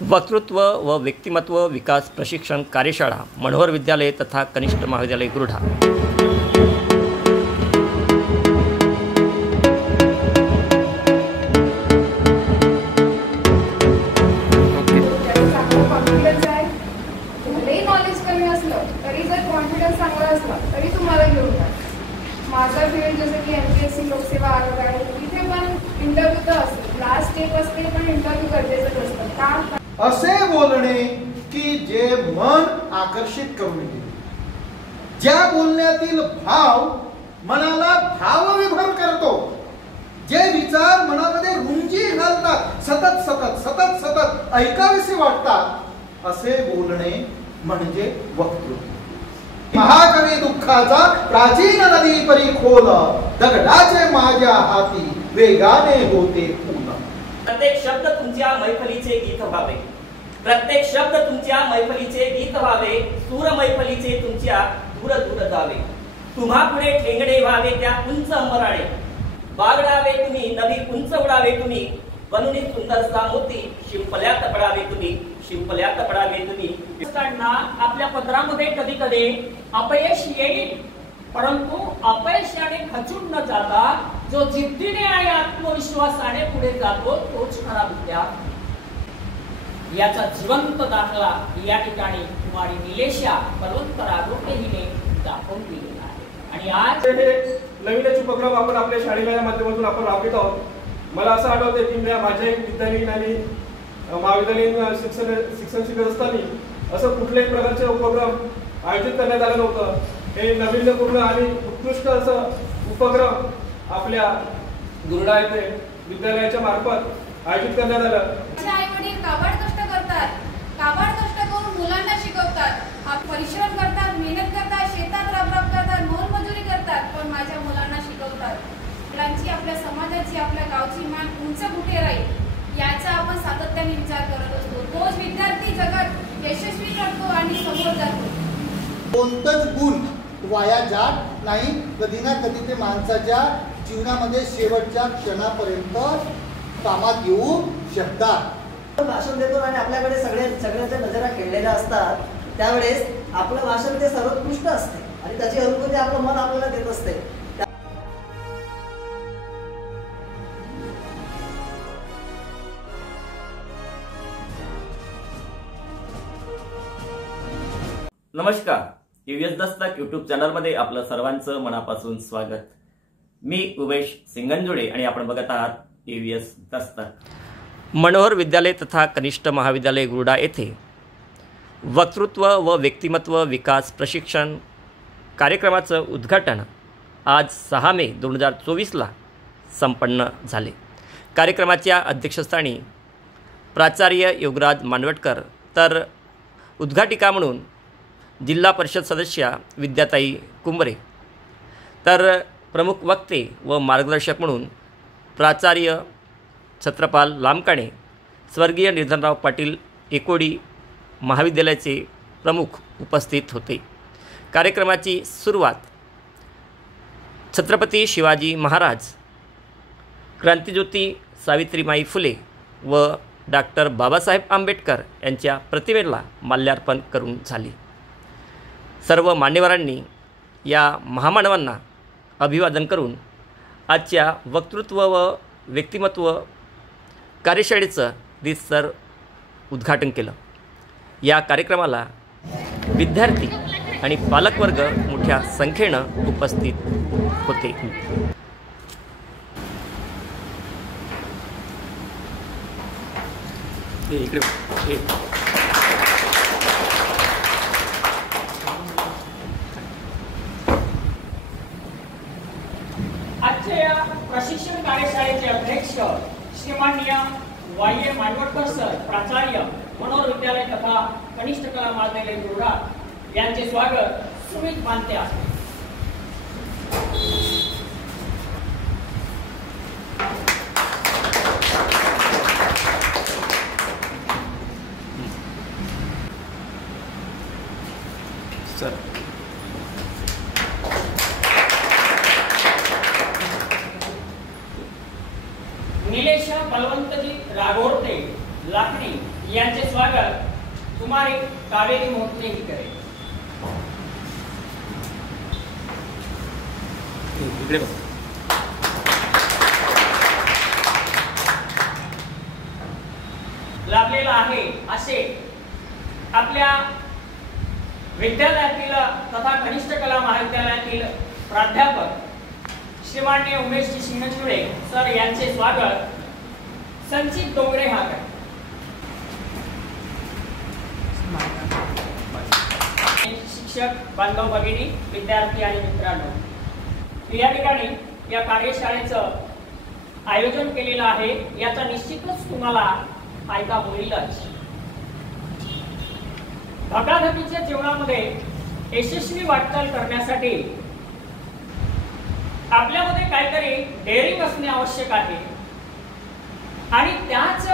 वक्तृत्व व व्यक्तिमत्व विकास प्रशिक्षण कार्यशाळा मनोहर विद्यालय तथा कनिष्ठ महाविद्यालय गुरढा। माझा फील्ड जसं की MPSC लोकसेवा आयोग आहे, इथे पण इंटरव्ह्यू तर असतो, लास्ट स्टेप असते पण इंटरव्ह्यू गरजेचं असतं। का असे बोलणे की जे मन आकर्षित करून घेते, ज्या बोलण्यातील भाव मनाला भावविभोर करतो, जे विचार मनामध्ये रुंजी घालतात, सतत सतत सतत सतत ऐकावेसे वाटतात, असे बोलणे म्हणजे वक्तृत्व। महाकवी दुःखाचा प्राचीन नदी परी खोल, दगडाचे माझ्या हाती वेगाने होते पूर्ण। प्रत्येक शब्द तुमच्या मैफलीचे गीत व्हावे, प्रत्येक शब्द तुमच्या मैफलीचे गीत व्हावे, सूर मैफलीचे तुमच्या दूर दूर जावे। तुम्हा पुढे ठेंगडे व्हावे त्या उंच अंबराळे, बागडावे तुम्ही नवी उंच उडावे तुम्ही, बनून सुंदरसा मोती शिंपल्यात पडावे तुम्ही, शिंपल्यात पडावे तुम्ही। आपल्या पत्रामध्ये कधी कधी अपयश येईल, परंतु अपयशाने खचून न जाता जो जिद्दीने आणि आत्मविश्वासाने पुढे जातो तोच खरा विद्यार्थी। याचा जिवंत दाखला या ठिकाणी कुमारी निलेशा बलवंत राघोटे हिने दाखवून दिलेला आहे। आणि आज हे नवीनच उपक्रम आपण आपल्या शाळेच्या माध्यमातून आपण राबवित आहोत। मला असं आठवतंय की माझ्या विद्यालयीन आणि महाविद्यालयीन शिक्षण शिकत असताना असं कुठल्याही प्रकारचे उपक्रम आयोजित करण्यात आलं नव्हतं। हे नाविन्यपूर्ण आणि उत्कृष्ट असं उपक्रम आपल्या गुरढा येथे विद्यालयाच्या मार्फत आयोजित करण्यात आलं। आई वडील काबाड कष्ट करतात, काबाड कष्ट करून मुलांना शिकवतात, परिश्रम करतात, मेहनत करतात, शेतात राबराब करतात, मोलमजुरी करतात, पण माझ्या मुलांना शिकवतात। मुलांची, आपल्या समाजाची, आपल्या गावची मान उंच कुठे राहील याचा आपण सातत्याने विचार करत असतो। तोच विद्यार्थी जगात यशस्वी ठरतो आणि समोर जातो। कोणतंच गुण वाया जात नाही, कधी ना कधी ते माणसाच्या जीवनामध्ये शेवटच्या क्षणापर्यंत कामात येऊ शकतात। भाषण देतो आणि आपल्याकडे सगळ्यांच्या नजरा खेळलेल्या असतात, त्यावेळेस आपलं भाषण ते सर्वोत्कृष्ट असते आणि त्याची अनुभूती आपलं मन आपल्याला देत असते। नमस्कार, EVS दस्तक यूट्यूब चॅनलमध्ये आपलं सर्वांचं मनापासून स्वागत। मी उमेश सिंगंजोडे आणि आपण बघत आहात EVS दस्तक। मनोहर विद्यालय तथा कनिष्ठ महाविद्यालय गुरढा येथे वक्तृत्व व व्यक्तिमत्व विकास प्रशिक्षण कार्यक्रमाचं उद्घाटन आज 6 मे 2024ला संपन्न झाले। कार्यक्रमाच्या अध्यक्षस्थानी प्राचार्य योगराज मानवटकर, तर उद्घाटिका म्हणून जिल्हा परिषद सदस्या विद्याताई कुंबरे, तर प्रमुख वक्ते व मार्गदर्शक म्हणून प्राचार्य छत्रपाल लामकाणे, स्वर्गीय निर्धनराव पाटील एकोडी महाविद्यालयाचे प्रमुख उपस्थित होते। कार्यक्रमाची सुरुवात छत्रपती शिवाजी महाराज, क्रांतिज्योती सावित्रीमाई फुले व डॉक्टर बाबासाहेब आंबेडकर यांच्या प्रतिमेला माल्यार्पण करून झाली। सर्व मान्यवरांनी या महामानवांना अभिवादन करून आजच्या वक्तृत्व व व्यक्तिमत्व कार्यशाळेचं रीतसर उद्घाटन केलं। या कार्यक्रमाला विद्यार्थी आणि पालकवर्ग मोठ्या संख्येनं उपस्थित होते। आजच्या या प्रशिक्षण कार्यशाळेचे अध्यक्ष श्रीमाननीय वाय मानवटकर सर, प्राचार्य मनोहर विद्यालय तथा कनिष्ठ कला महाविद्यालय गुरढा यांचे स्वागत सुमित मानते आहे। सर निलेशा बलवंतजी राघोटे लाखणी यांचे स्वागत कुमारी कावेरी मोहिते ही करेल. लाभलेला आहे असे आपल्या विद्यालयातील तथा कनिष्ठ कला महाविद्यालयातील प्राध्यापक श्रीमान्य उमेशजी सिंगचुडे सर यांचे स्वागत संचित डोंगरे हा करेल. शिक्षक बांधव भगिनी, विद्यार्थी आणि मित्रांनो, या ठिकाणी या कार्यशाळेचं आयोजन केलेलं आहे याचा निश्चितच तुम्हाला फायदा होईलच. धकाधकीच्या जीवनामध्ये यशस्वी वाटचाल करण्यासाठी आपल्यामध्ये काहीतरी डेअरिंग असणे आवश्यक आहे आणि त्याच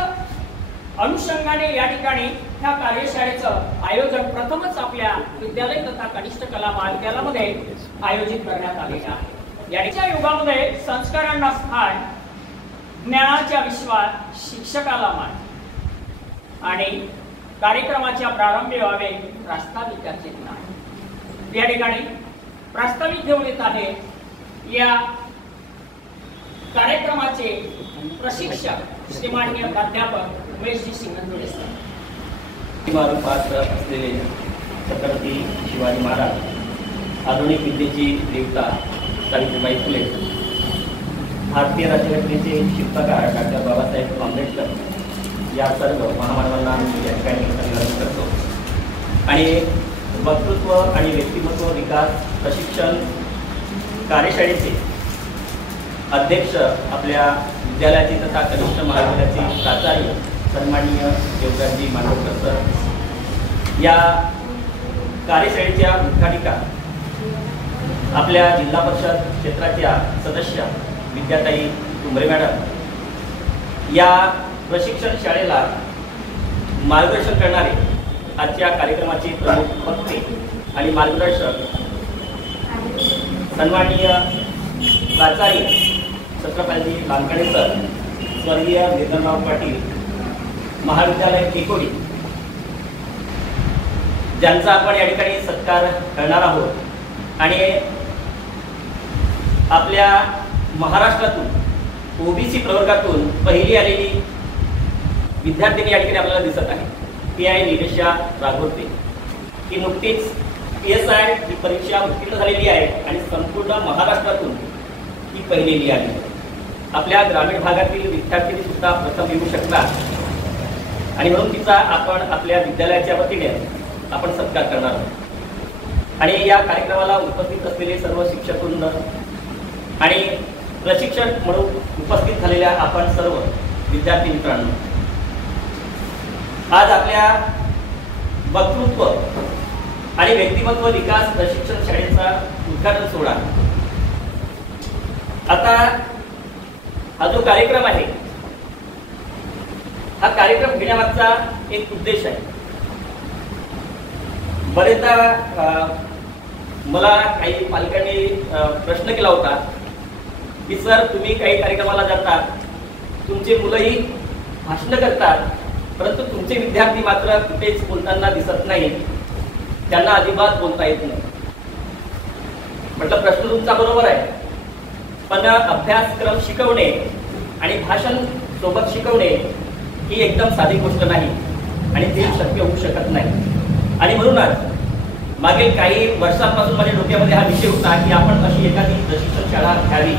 अनुषंगाने या ठिकाणी ह्या कार्यशाळेचं आयोजन प्रथमच आपल्या विद्यालय तथा कनिष्ठ कला महाविद्यालयामध्ये आयोजित करण्यात आलेले आहे. याच्या युगामध्ये संस्कारांना स्थान, ज्ञानाच्या विश्वात शिक्षकाला मान आणि कार्यक्रमाच्या प्रारंभी व्हावे प्रास्ताविकाचे ज्ञान. या ठिकाणी प्रास्ताविक घेऊन येत आहे या कार्यक्रमाचे प्रशिक्षक श्रीमान्य प्राध्यापक उमेशजी सिंगचुडे सर. पात्र असलेले छत्रपती शिवाजी महाराज, आधुनिक विद्येची देवता सावित्रीबाई फुले, भारतीय राज्यघटनेचे शिल्पकार डॉक्टर बाबासाहेब आंबेडकर या सर्व महामानवांना या ठिकाणी अभिवादन करतो आणि वक्तृत्व आणि व्यक्तिमत्व विकास प्रशिक्षण कार्यशाळेचे अध्यक्ष आपल्या विद्यालयाचे तथा कनिष्ठ महाविद्यालयाचे प्राचार्य सन्माननीय देवदासजी मांडवकर सर, या कार्यशाळेच्या उद्घाटिका आपल्या जिल्हा परिषद क्षेत्राच्या सदस्य विद्याताई कुंभरे मॅडम, या प्रशिक्षण शाळेला मार्गदर्शन करणारे आजच्या कार्यक्रमाचे प्रमुख वक्ते आणि मार्गदर्शक सन्माननीय प्राचार्य छत्रपती लांकणे सर, स्वर्गीय वेदनराव पाटील, महाविद्यालय एकोडी, ज्यांचा आपण या ठिकाणी सत्कार करणार आहोत आणि आपल्या महाराष्ट्रातून ओबीसी प्रवर्गातून पहिली आलेली विद्यार्थिनी या ठिकाणी आपल्याला दिसत आहे. PI निलेशा राघोते, ही नुकतीच PSI ही परीक्षा उत्तीर्ण झालेली आहे आणि संपूर्ण महाराष्ट्रातून ही पहिलेली आहे. आपल्या ग्रामीण भागातील विद्यार्थिनी सुद्धा प्रथम येऊ शकतात आणि म्हणून तिचा आपण आपल्या विद्यालयाच्या वतीने आपण सत्कार करणार आहोत. आणि या कार्यक्रमाला उपस्थित असलेले सर्व शिक्षकवृंद आणि प्रशिक्षक म्हणून उपस्थित झालेल्या आपण सर्व विद्यार्थी मित्रांनो, आज आपल्या वक्तृत्व आणि व्यक्तिमत्व विकास प्रशिक्षण शाळेचा उद्घाटन सोहळा. आता हा जो कार्यक्रम आहे, हा कार्यक्रम घेण्यामागचा एक उद्देश आहे. बरेचदा मला काही पालकांनी प्रश्न केला होता की सर, तुम्ही काही कार्यक्रमाला जातात, तुमचे मुलंही भाषण करतात, परंतु तुमचे विद्यार्थी मात्र कुठेच बोलताना दिसत नाही, त्यांना अजिबात बोलता येत नाही. म्हटलं प्रश्न तुमचा बरोबर आहे, पण अभ्यासक्रम शिकवणे आणि भाषण सोबत शिकवणे ही एकदम साधी गोष्ट नाही आणि ते शक्य होऊ शकत नाही. आणि म्हणूनच मागील काही वर्षांपासून माझ्या डोक्यामध्ये हा विषय होता की आपण अशी एखादी प्रशिक्षण शाळा घ्यावी,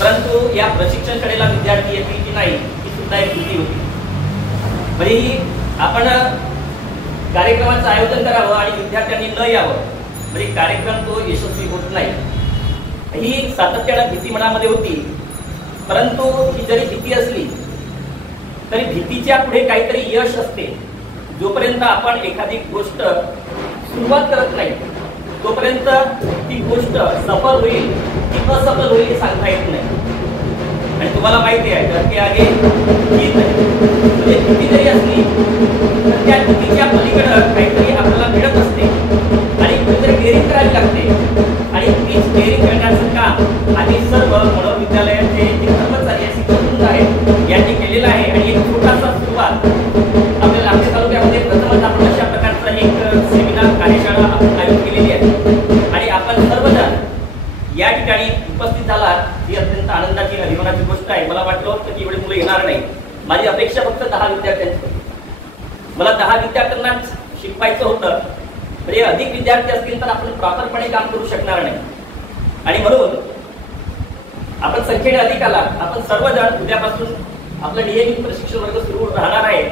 परंतु या प्रशिक्षण शाळेला विद्यार्थी येतील की नाही ही सुद्धा एक भीती होती. म्हणजे आपण कार्यक्रमाचं आयोजन करावं आणि विद्यार्थ्यांनी न यावं म्हणजे कार्यक्रम तो यशस्वी होत नाही, ही सातत्यानं भीती मनामध्ये होती. परंतु ही जरी भीती असली तरी भीतीच्या पुढे काहीतरी यश असते. जोपर्यंत आपण एखादी गोष्ट सुरुवात करत नाही तोपर्यंत ती गोष्ट सफल होईल की असफल होईल हे सांगता येत नाही. आणि तुम्हाला माहिती आहे डर के आगे जीत आहे. म्हणजे भीती जरी असली तर त्या भीतीच्या पलीकडं काहीतरी आपल्याला मिळत असते आणि कुठेतरी डेअरिंग करावी लागते. आणि तीच डेअरिंग करण्याचं काम आधी सर्व मनोविद्यालयाचे जे कर्मचारी शिक्षक आहेत यांनी केलेलं आहे. आणि एक छोटासा सुरुवात गोष्ट आहे. मला वाटलं होतं की एवढे मुलं येणार नाही. माझी अपेक्षा फक्त 10 विद्यार्थ्यांची होती. मला 10 विद्यार्थ्यांना शिकवायचं होतं. म्हणजे अधिक विद्यार्थी असतील तर आपण प्रॉपरपणे काम करू शकणार नाही. आणि म्हणून आपण संख्येने अधिक आला. आपण सर्वजण उद्यापासून आपलं नियमित प्रशिक्षण वर्ग सुरू राहणार आहे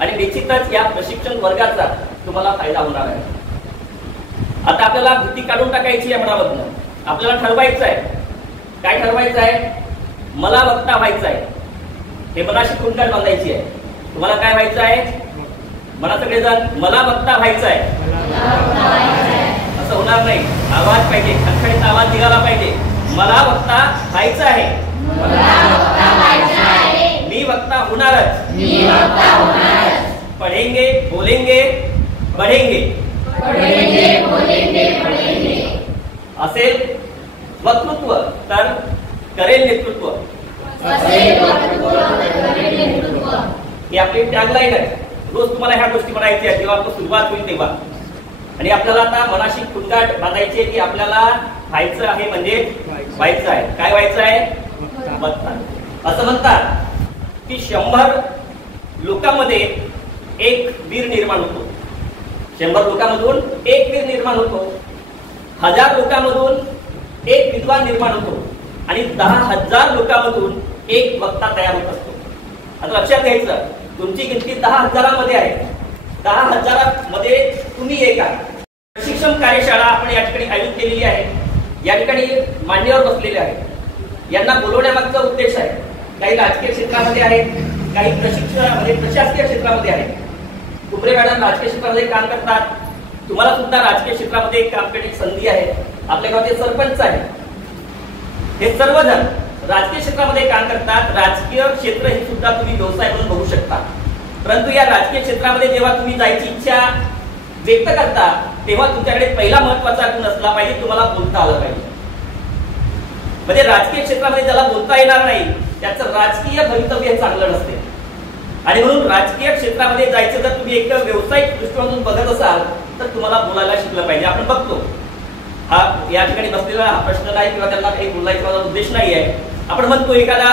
आणि निश्चितच या प्रशिक्षण वर्गाचा तुम्हाला फायदा होणार आहे. आता आपल्याला भीती काढून टाकायची आहे मनामधनं. आपल्याला ठरवायचं आहे. काय ठरवायचं आहे? मला वक्ता व्हायचं आहे. हे मनाशी खुंटण बांधायची आहे. तुम्हाला काय व्हायचं आहे? मला सगळेजण मला वक्ता व्हायचं आहे असं होणार नाही. आवाज पाहिजे, खणखणीत आवाज निघाला पाहिजे. मला वक्ता व्हायचं आहे. मी वक्ता होणारच. पढ़ेंगे, बोलेंगे, बढ़ेंगे. असेल वक्तृत्व तर करेल नेतृत्व. ही आपली टॅगलाईन आहे. रोज तुम्हाला ह्या गोष्टी म्हणायच्या जेव्हा आपण सुरुवात होईल तेव्हा. आणि आपल्याला आता मनाशी खुंटाट बांधायची की आपल्याला व्हायचं आहे म्हणजे व्हायचं आहे. काय व्हायचं आहे? वक्ता. असं म्हणतात की 100 लोकांमध्ये एक वीर निर्माण होतो. 100 लोकांमधून एक वीर निर्माण होतो. 1000 लोकांमधून एक विद्वान निर्माण होतो आणि 10,000 लोकांमधून एक वक्ता तयार होत असतो. आता लक्षात घ्यायचं, तुमची गिनती 10,000 आहे. 10,000 तुम्ही एक आहे. प्रशिक्षण कार्यशाळा आपण या ठिकाणी आयोजित केलेली आहे. या ठिकाणी मान्यवर बसलेले आहेत. यांना बोलवण्यामागचा उद्देश आहे. काही राजकीय क्षेत्रामध्ये आहेत, काही प्रशिक्षणामध्ये प्रशासकीय क्षेत्रामध्ये आहेत. कुबरे मॅडम राजकीय क्षेत्रामध्ये काम करतात. तुम्हाला सुद्धा राजकीय क्षेत्रामध्ये काम करण्याची संधी आहे. आपल्या गावचे सरपंच आहेत. हे सर्वजण राजकीय क्षेत्रामध्ये काम करतात. राजकीय क्षेत्र हे सुद्धा तुम्ही व्यवसाय म्हणून बघू शकता. परंतु या राजकीय क्षेत्रामध्ये जेव्हा तुम्ही जायची इच्छा व्यक्त करता तेव्हा तुमच्याकडे पहिला महत्वाचा गुण असला पाहिजे, तुम्हाला बोलता आलं पाहिजे. म्हणजे राजकीय क्षेत्रामध्ये ज्याला बोलता येणार नाही त्याचं राजकीय भवितव्य हे चांगलं नसते. आणि म्हणून राजकीय क्षेत्रामध्ये जायचं जर तुम्ही एक व्यावसायिक दृष्टिकोनातून बघत असाल तर तुम्हाला बोलायला शिकलं पाहिजे. आपण बघतो हा या ठिकाणी बसलेला हा प्रश्न नाही किंवा त्यांना काही बोलायचा उद्देश नाही आहे. आपण म्हणतो एखादा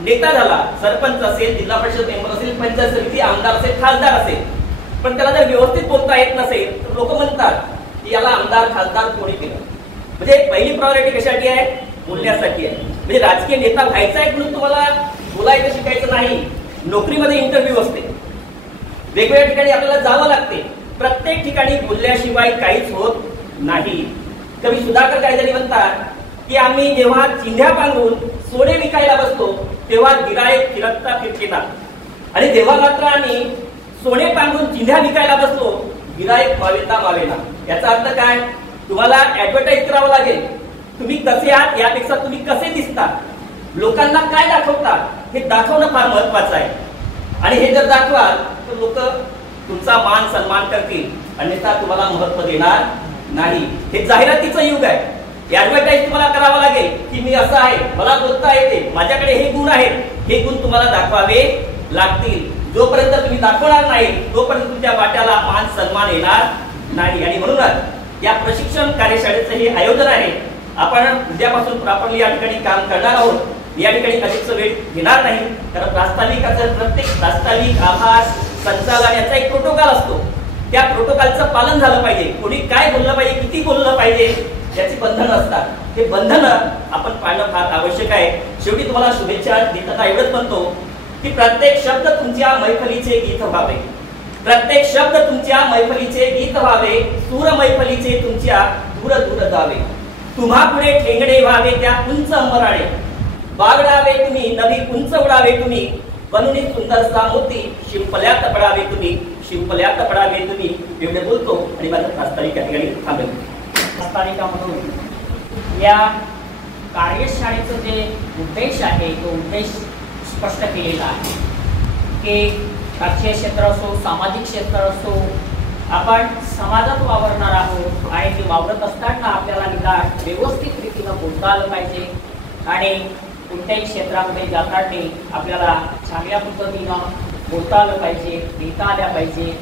नेता झाला, सरपंच असेल, जिल्हा परिषद मेंबर असेल, पंचायत समिती आमदार असेल, खासदार असेल, पण त्याला जर व्यवस्थित बोलता येत नसेल तर लोक म्हणतात की याला आमदार खासदार कोणी केलं. म्हणजे पहिली प्रायोरिटी कशासाठी आहे? बोलण्यासाठी आहे. म्हणजे राजकीय नेता व्हायचा आहे म्हणून तुम्हाला बोलायचं शिकायचं नाही. नोकरीमध्ये इंटरव्ह्यू असते, वेगवेगळ्या ठिकाणी आपल्याला जावं लागते. प्रत्येक ठिकाणी बोलल्याशिवाय काहीच होत नाही. कवी सुधाकर काहीतरी म्हणतात की आम्ही जेव्हा चिंध्या पांघरून सोने विकायला बसतो तेव्हा गिराईक फिरकता फिरकेना, आणि जेव्हा मात्र आम्ही सोने पांघरून चिंध्या विकायला बसलो गिराईक मावेता मावेना. याचा अर्थ काय? तुम्हाला ऍडव्हर्टाईज करावं लागेल. तुम्ही कसे आहात यापेक्षा तुम्ही कसे दिसता, लोकांना काय दाखवता हे दाखवणं फार महत्वाचं आहे. आणि हे जर दाखवाल तर लोक तुमचा मान सन्मान करतील, अन्यथा तुम्हाला महत्व देणार नाही. हे जाहिरातीचं युग आहे. ऍडव्हर्टाईज तुम्हाला करावं लागेल की मी असं आहे, मला बोलता येते, माझ्याकडे हे गुण आहेत. हे गुण तुम्हाला दाखवावे लागतील. जोपर्यंत तुम्ही दाखवणार नाही तोपर्यंत तुमच्या वाट्याला मान सन्मान येणार नाही. आणि म्हणूनच या प्रशिक्षण कार्यशाळेचं हे आयोजन आहे. आपण उद्यापासून प्रॉपरली या ठिकाणी काम करणार आहोत. या ठिकाणी अधिकचा वेळ घेणार नाही, कारण प्रास्ताविकाचं प्रत्येक प्रास्ताविक आभास संचालन याचा एक प्रोटोकॉल असतो. त्या प्रोटोकॉलचं पालन झालं पाहिजे. कोणी काय बोललं पाहिजे, किती बोललं पाहिजे याची बंधनं असतात. हे बंधनं आपण पाळणं फार आवश्यक आहे. शेवटी तुम्हाला शुभेच्छा देताना एवढंच म्हणतो की प्रत्येक शब्द तुमच्या मैफलीचे गीत व्हावे. प्रत्येक शब्द तुमच्या मैफलीचे गीत व्हावे. सूर मैफलीचे तुमच्या दूर दूर जावे. तुम्हा पुढे ठेंगणे व्हावे त्या उंच अंबराळे. बागडावे तुम्ही नवी उंच उडावे तुम्ही. बनून सुंदरसा मोती शिंपल्यात पडावे तुम्ही. शिंपल्यात पडावे तुम्ही. एवढे बोलतो आणि माझं प्रास्ताविक या ठिकाणी थांबेल. प्रास्ताविकामधून या कार्यशाळेचं जे उद्देश आहे तो उद्देश स्पष्ट केलेला आहे की राजकीय क्षेत्र असो, सामाजिक क्षेत्र असो, आपण समाजात वावरणार आहोत आणि ते वावरत असताना आपल्याला निदान व्यवस्थित रीतीनं बोलता आलं पाहिजे. आणि कोणत्याही क्षेत्रामध्ये जाताना आपल्याला चांगल्या पद्धतीनं बोलता आलं पाहिजे, लिहिता आल्या पाहिजे,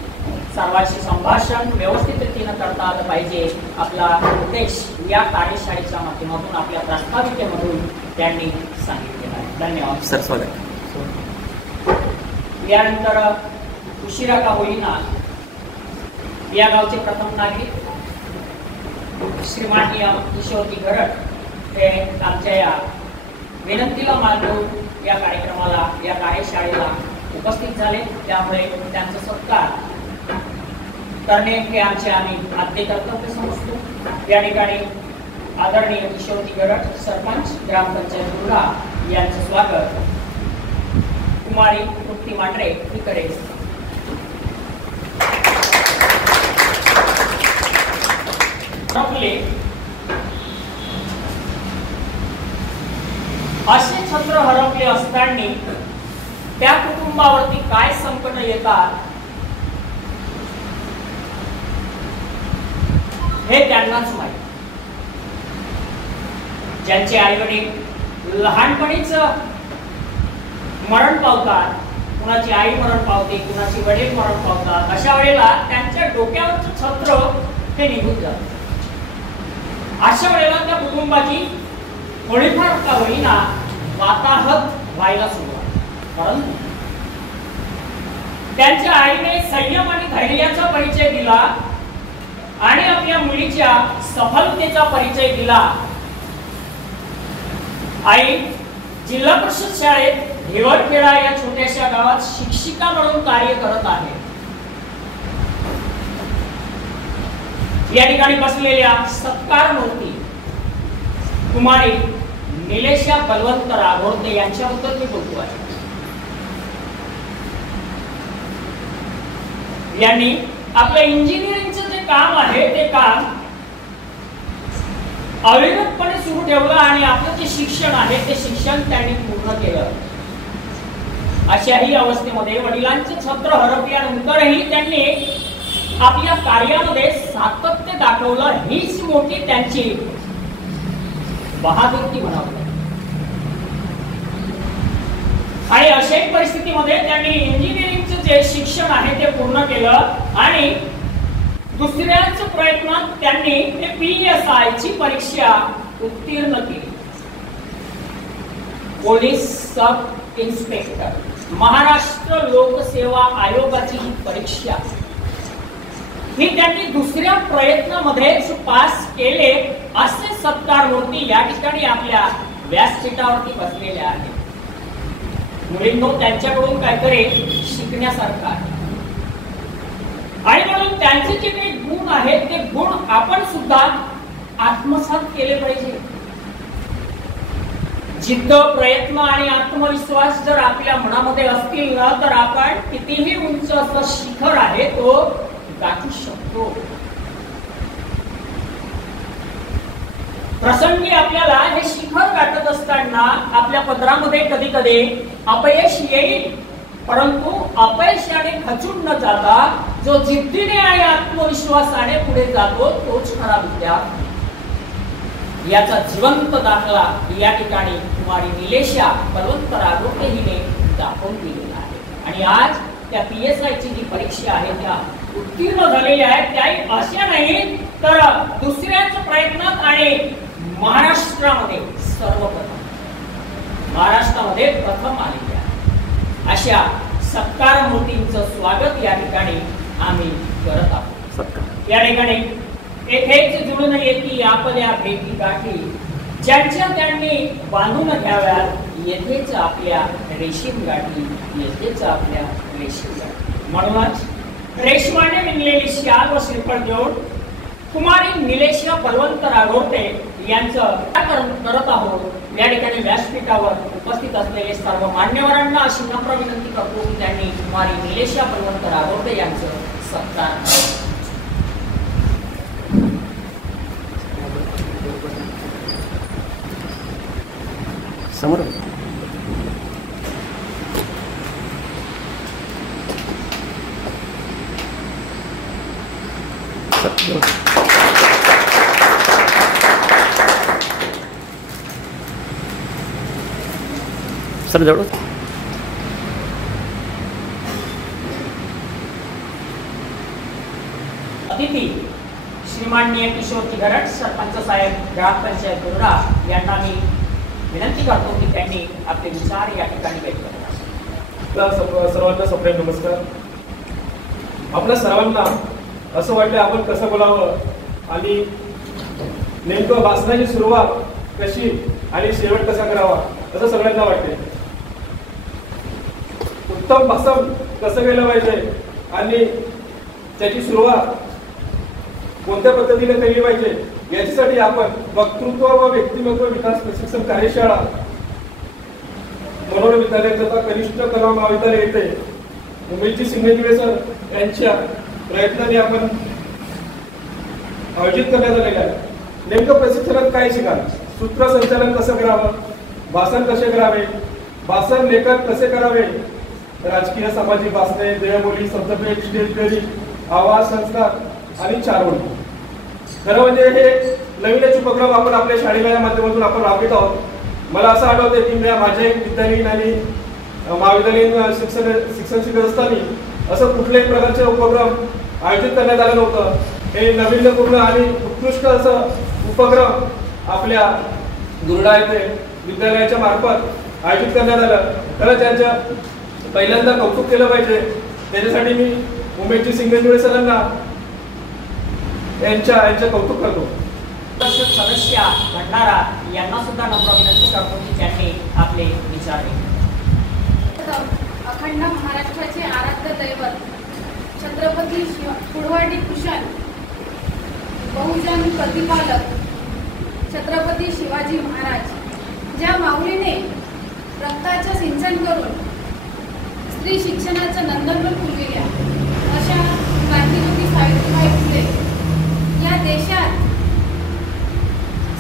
सर्वांशी संभाषण व्यवस्थित रीतीनं करता आलं पाहिजे. आपला उद्देश या कार्यशाळेच्या माध्यमातून आपल्या प्रास्ताविकेमधून त्यांनी सांगितलेला आहे. धन्यवाद सर. स्वागत. यानंतर उशिरा का होईना या गावचे प्रथम नागरिक श्रीमाननीय किशोरजी गरड हे आमच्या या विनंतीला मान देऊन या कार्यक्रमाला, या कार्यशाळेला उपस्थित झाले. त्यामुळे त्यांचा सत्कार करणे हे आमचे आम्ही आद्य कर्तव्य समजतो. या ठिकाणी आदरणीय किशोरजी गरड सरपंच ग्रामपंचायत दुर्गा यांचं स्वागत कुमारी तृप्ती मांढरे ही करेल. असे छत्र हरपले असताना त्या कुटुंबावरती काय संकट येतात हे त्यांनाच माहित. ज्यांचे आई वडील लहानपणीच मरण पावतात, कुणाची आई मरण पावते, कुणाची वडील मरण पावतात, अशा वेळेला त्यांच्या डोक्यावरचं छत्र हे निघून जातं. अशा वेळेला त्या कुटुंबाची थोडीफार का होईना वाताहत व्हायला सुरुवात. परंतु त्यांच्या आईने संयम आणि धैर्याचा परिचय दिला आणि आपल्या मुलीच्या सफलतेचा परिचय दिला. आई जिल्हा परिषद शाळेत हिवरखेडा या छोट्याशा गावात शिक्षिका म्हणून कार्य करत आहे. या ठिकाणी बसलेल्या सत्कार मूर्ती कुमारी निलेशा बलवंत राघोडते यांच्याबद्दल मी बोलतो आहे. यांनी आपलं इंजिनिअरिंगचं जे काम आहे ते काम अविरतपणे सुरू ठेवलं आणि आपलं जे शिक्षण आहे ते शिक्षण त्यांनी पूर्ण केलं. अशाही अवस्थेमध्ये वडिलांचे छत्र हरपल्यानंतरही त्यांनी आपल्या कार्यामध्ये सातत्य दाखवलं. हीच मोठी त्यांची बहादुरी म्हणावी. आणि अशाही परिस्थितीमध्ये त्यांनी इंजिनिअरिंगचं जे शिक्षण आहे ते पूर्ण केलं आणि दुसऱ्याच प्रयत्नात त्यांनी PSI ची परीक्षा उत्तीर्ण केली. पोलीस सब इन्स्पेक्टर महाराष्ट्र लोकसेवा आयोगाची ही परीक्षा ही त्यांनी दुसऱ्या प्रयत्नामध्येच पास केले. असे सत्कार मूर्ती या ठिकाणी आपल्या व्यासपीठावरती बसलेल्या आहेत. मुलींनो, त्यांच्याकडून काहीतरी शिकण्यासारखं आहे आणि म्हणून त्यांचे जे काही गुण आहेत ते गुण आपण सुद्धा आत्मसात केले पाहिजे. जिद्द, प्रयत्न आणि आत्मविश्वास जर आपल्या मनामध्ये असतील ना तर आपण कितीही उंच असं शिखर आहे तो गाठू शकतो. प्रसंगी आपल्याला हे शिखर गाठत असताना आपल्या पदरामध्ये कधी कधी अपयश येईल, परंतु अपयशाने खचून न जाता जो जिद्दीने आणि आत्मविश्वासाने पुढे जातो तोच खरा विद्यार्थी. याचा जिवंत दाखला या ठिकाणी कुमारी निलेशा बलवंत राघोडते हिने दाखवून दिलेला आहे. आणि आज त्या PSI ची जी परीक्षा आहे त्या उत्तीर्ण झालेल्या आहेत. त्याही अशा नाही तर दुसऱ्याच प्रयत्नात आणि महाराष्ट्रामध्ये प्रथम आलेल्या अशा सत्कार मूर्तींचं स्वागत या ठिकाणी आम्ही करत आहोत. या ठिकाणी येथेच जुळून येती आपल्या भेटी गाठी, ज्यांच्या त्यांनी बांधून घ्याव्यात येथेच आपल्या रेशीम गाठी, येथेच आपल्या रेशीम गाठी. म्हणूनच रेशमाने विणलेली शाल व श्रीफळ देऊन कुमारी निलेशा बलवंत राघोडते यांचं करत आहोत. या ठिकाणी व्यासपीठावर उपस्थित असलेले सर्व मान्यवरांना अशी नम्र विनंती करतो की त्यांनी कुमारी निलेशा बलवंत राघोडते यांचं सत्कार समोर. सर जवळ. अतिथी श्रीमाननीय किशोरजी गरड सरपंच साहेब ग्रामपंचायत दुर्गा यांना मी विनंती करतो की त्यांनी आपले विचार या ठिकाणी व्यक्त करावे. सर्वांना सप्रेम नमस्कार. आपल्या सर्वांना असं वाटलं आपण कसं बोलावं आणि नेमकं भाषणाची सुरुवात कशी आणि शेवट कसा करावा असं सगळ्यांना वाटते. उत्तम भाषण कसं केलं पाहिजे आणि त्याची सुरुवात कोणत्या पद्धतीने केली पाहिजे याच्यासाठी आपण वक्तृत्व व व्यक्तिमत्व विकास प्रशिक्षण कार्यशाळा मनोहर विद्यालय तथा कनिष्ठ कला महाविद्यालय येथे मुंबईची सिंगंजवे सर यांच्या प्रयत्नाने आपण आयोजित करण्यात आलेला आहे. नेमकं प्रशिक्षणात काय शिकाल, सूत्रसंचालन कसं करावं, भाषण कसे करावे, भाषण लेखन कसे करावे, राजकीय सामाजिक भाषणे, देहबोली, शब्दभेद, स्टेज फेरी, आवाज, संस्कार आणि चारवणी. खरं म्हणजे हे नवीनच उपक्रम आपण आपल्या शाळेच्या माध्यमातून आपण राबवित आहोत. मला असं आठवतं की मी माझ्या विद्यालयीन आणि महाविद्यालयीन शिक्षण शिकत असताना असं कुठल्याही प्रकारचे उपक्रम आयोजित करण्यात आलं नव्हतं. हे नाविन्यपूर्ण आणि उत्कृष्ट असं उपक्रम आपल्या दुर्डा येथे विद्यालयाच्या मार्फत आयोजित करण्यात आलं. खरं त्यांचं पहिल्यांदा कौतुक केलं पाहिजे. त्याच्यासाठी मी मुंबईची सिंगंजवे सरांना यांच्या कौतुक करतो. सदस्य भंडारा यांना सुद्धा नम्र विनंती करतो की त्यांनी आपले विचार अखंड महाराष्ट्राचे आराध्य दैवत छत्रपती कुडवाडी भूषण बहुजन प्रतिपालक छत्रपती शिवाजी महाराज ज्या माऊलीने रक्ताचं सिंचन करून स्त्री शिक्षणाचं नंदनवन फुलविल्या अशा क्रांतिज्योती सावित्रीबाई फुले या देशात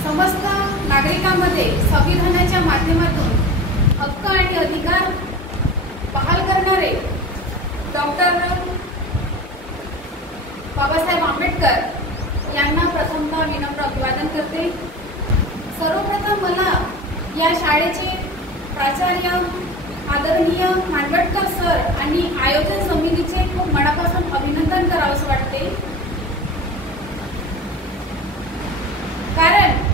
समस्त नागरिकांमध्ये संविधानाच्या माध्यमातून हक्क आणि अधिकार बहाल करणारे डॉक्टर बाबासाहेब आंबेडकर यांना प्रथमतः विनम्र अभिवादन करते. सर्वप्रथम मला या शाळेचे प्राचार्य आदरणीय मांडवटकर सर आणि आयोजन समितीचे खूप मनापासून अभिनंदन करावंसं वाटते. कारण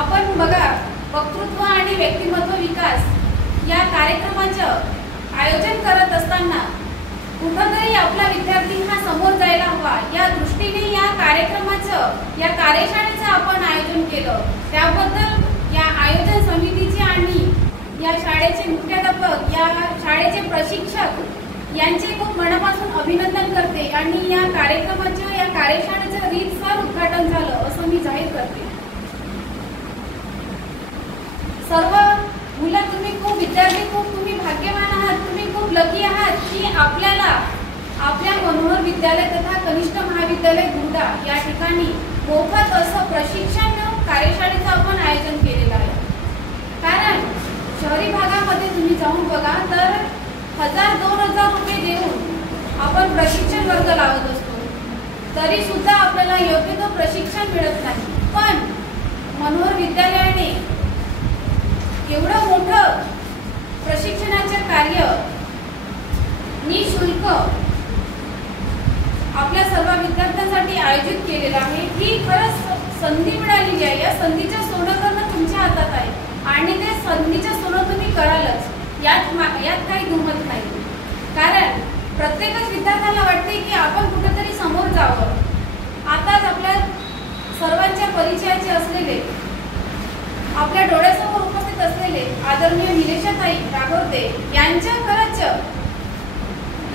आपण बघा वक्तृत्व आणि व्यक्तिमत्व विकास या कार्यक्रमाचं आयोजन करत असताना कुठंतरी आपला विद्यार्थी हा समोर जायला हवा या दृष्टीने या कार्यक्रमाचं या कार्यशाळेचं आपण आयोजन केलं. त्याबद्दल या आयोजन समितीचे आणि या शाळेचे मुख्याध्यापक या शाळेचे प्रशिक्षक यांचे खूप मनापासून अभिनंदन करते आणि या कार्यक्रमाचं या कार्यशाळेचं रीतसर उद्घाटन झालं असं मी जाहीर करते. सर्व मुलं तुम्ही खूप विद्यार्थी खूप तुम्ही भाग्यवान आहात. तुम्ही खूप लकी आहात की आपल्याला आपल्या मनोहर विद्यालय तथा कनिष्ठ महाविद्यालय दुर्डा या ठिकाणी मोफत असं प्रशिक्षण कार्यशाळेचं आपण आयोजन केलेलं आहे. कारण शहरी भागामध्ये तुम्ही जाऊन बघा तर 1000-2000 रुपये देऊन आपण प्रशिक्षण वर्ग लावत असतो तरी सुद्धा आपल्याला योग्य तो प्रशिक्षण मिळत नाही. पण मनोहर विद्यालयाने एवढं मोठं प्रशिक्षणाचे कार्य निःशुल्क आपल्या सर्व विद्यार्थ्यांसाठी आयोजित केलेलं आहे. ही खरंच संधी मिळालेली आहे. या संधीचं सोनं करणं तुमच्या हातात आहे आणि ते संधीचं सोनं तुम्ही करालच. यात काही दुमत नाही. कारण प्रत्येकच विद्यार्थ्याला वाटते की आपण कुठेतरी समोर जावं. आताच आपल्या सर्वांच्या परिचयाचे असलेले आपल्या डोळ्यासमोर उपस्थित असलेले आदरणीय निलेशाताई राघवते यांच्या खरंच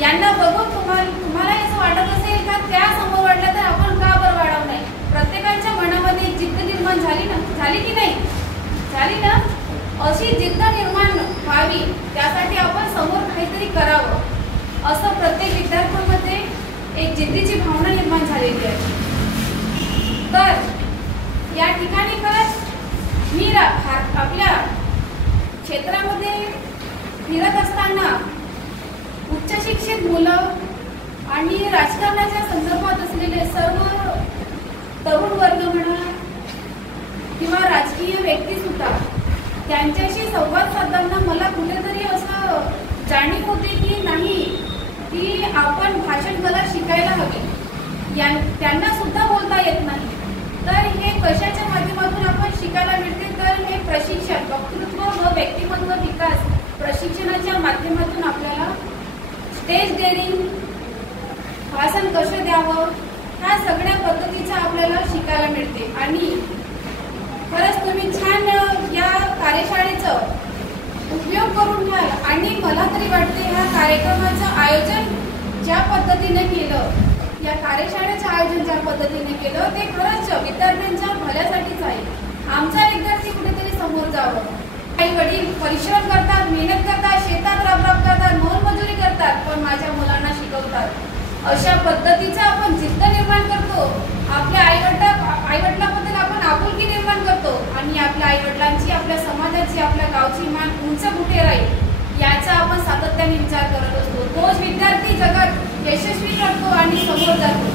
यांना बघून तुम्हाला असं वाटत असेल का त्या समोर वाटलं तर आपण का बरं वाढवू नाही. प्रत्येकाच्या मनामध्ये जिद्द निर्माण झाली की नाही झाली ना. अशी जिद्द निर्माण व्हावी त्यासाठी आपण समोर काहीतरी करावं असं प्रत्येक विद्यार्थ्यांमध्ये एक जिद्दीची भावना निर्माण झालेली आहे. तर या ठिकाणी खरंच मी आपल्या क्षेत्रामध्ये फिरत असताना उच्च शिक्षित मुलं आणि राजकारणाच्या संदर्भात असलेले सर्व तरुण वर्ग म्हणा किंवा राजकीय व्यक्ती सुद्धा त्यांच्याशी संवाद साधताना मला कुठेतरी असं जाणीव होते की नाही की आपण भाषण कला शिकायला हवी. त्यांना सुद्धा बोलता येत नाही. तर हे कशाच्या माध्यमातून आपण शिकायला मिळते तर हे प्रशिक्षण प्रशिक्षणाच्या माध्यमातून आपल्याला स्टेज डेअरिंग, भाषण कसं द्यावं, ह्या सगळ्या पद्धतीचं आपल्याला शिकायला मिळते. आणि खरंच तुम्ही छान या कार्यशाळेचं उपयोग करून घ्याल. आणि मला तरी वाटते ह्या कार्यक्रमाचं आयोजन ज्या पद्धतीने केलं, या कार्यशाळेचं आयोजन ज्या पद्धतीने केलं ते खरंच विद्यार्थ्यांच्या भल्यासाठीच आहे. आमचा विद्यार्थी कुठेतरी समोर जावं. काही वडील परिश्रम करतात, मेहनत करतात, शेतात राबराब करतात, मोलमजुरी करतात, पण माझ्या मुलांना शिकवतात. अशा पद्धतीचा आपण जिद्द निर्माण करतो. आपल्या आईवडिलांबद्दल आपण आपुलकी निर्माण करतो आणि आपल्या आईवडिलांची, आपल्या समाजाची, आपल्या गावची मान उंच कुठे राहील याचा आपण सातत्याने विचार करत असतो. तोच विद्यार्थी जगात यशस्वी ठरतो आणि समोर जातो.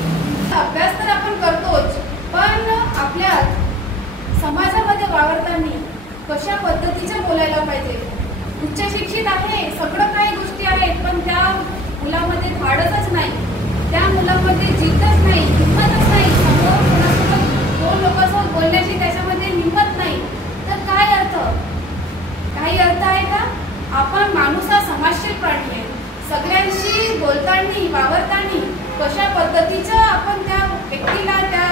अभ्यास तर आपण करतोच, पण आपल्या समाजामध्ये वावरताना कशा पद्धतीचं बोलायला पाहिजे. उच्च शिक्षित आहे, सगळं काही गोष्टी आहेत, पण त्या मुलामध्ये धाडसच नाही, त्या मुलामध्ये जिद्दच नाही, हिंमतच नाही, समोर कोणासोबत दोन लोकांसोबत बोलण्याची त्याच्यामध्ये हिंमत नाही, तर काय अर्थ? काही अर्थ आहे का? आपण माणूस हा समाजशील प्राणी आहे. सगळ्यांशी बोलताना, वावरताना कशा पद्धतीचं आपण त्या व्यक्तीला, त्या